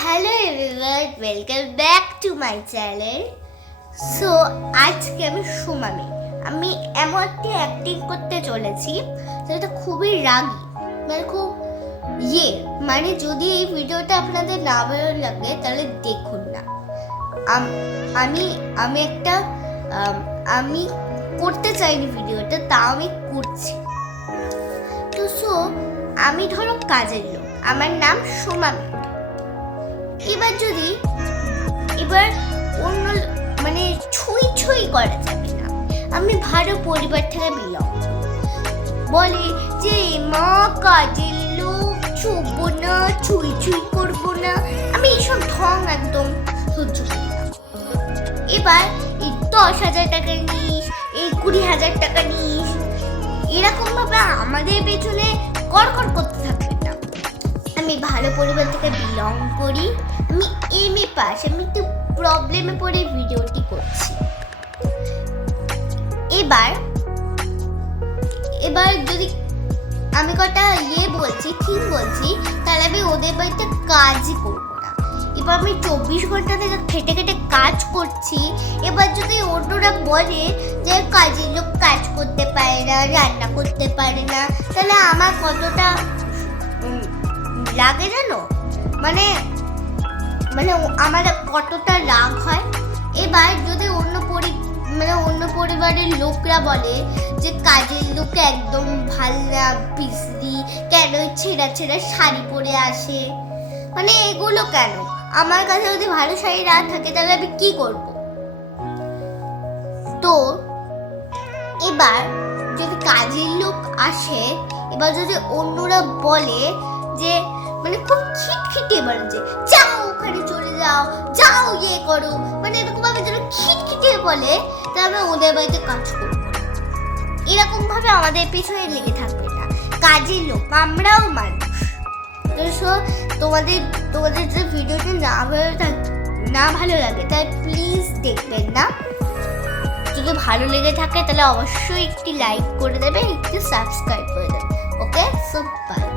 hello everyone, welcome back to my channel. So আজকে আমি সুমামি আমি এমন একটা অ্যাক্টিং করতে চলেছি যেটা খুবই রাগী, মানে খুব মানে যদি এই ভিডিওটা আপনাদের না ভালো লাগে তাহলে দেখুন না। আমি একটা আমি করতে চাইনি ভিডিওটা, তা আমি করছি। তো আমি ধরো কাজের লোক, আমার নাম সুমামি। এবার অন্য মানে ছুঁই করা যাবে না। আমি ভালো পরিবার থেকে বিলং, বলে যে মা কাজের লোক, ছুবো না, ছুঁই করবো না। আমি এইসব ঢং একদম সহ্য করি না। এবার এই 10,000 টাকা নিস, এই 20,000 টাকা নিস, এরকম ভাবে আমাদের পেছনে কড়কড় করতে থাকবে না। আমি ভালো পরিবার থেকে বিলং করি, আমি এমএ পাস, আমি একটু প্রবলেমে পড়ে ভিডিওটি করছি। এবার যদি আমি কটা বলছি, ঠিক বলছি, তাহলে আমি ওদের বাড়িতে কাজই করবো না। এবার আমি 24 ঘন্টা থেকে খেটে কাজ করছি। এবার যদি অন্যরা বলে যে কাজের লোক কাজ করতে পারে না, রান্না করতে পারে না, তাহলে আমার কতটা লাগে জানো, মানে আমার কতটা রাগ হয়। এবার যদি অন্য পরিবারের লোকরা বলে যে কাজের লোক একদম ভাল না, বিশ্রী, কেন ছেঁড়া শাড়ি পরে আসে, মানে এগুলো কেন? আমার কাছে যদি ভালো শাড়ি না থাকে তাহলে আমি কি করব? তো এবার যদি কাজের লোক আসে, এবার যদি অন্যরা বলে যে মানে খুব খিটখিটে, এবার যে যাও ওখানে চলে যাও করো, মানে এরকম ভাবে যারা খিটখিটে বলে, তাহলে আমি ওদের বাড়িতে কাজ করবো। এরকম ভাবে আমাদের পিছনে লেগে থাকবে না। কাজের লোক আমরাও মানুষ। তো তোমাদের যে ভিডিওটি না ভালো লাগে তাই প্লিজ দেখবেন না। যদি ভালো লেগে থাকে তাহলে অবশ্যই একটি লাইক করে দেবে, একটু সাবস্ক্রাইব করে দেবে। ওকে, সো বাই।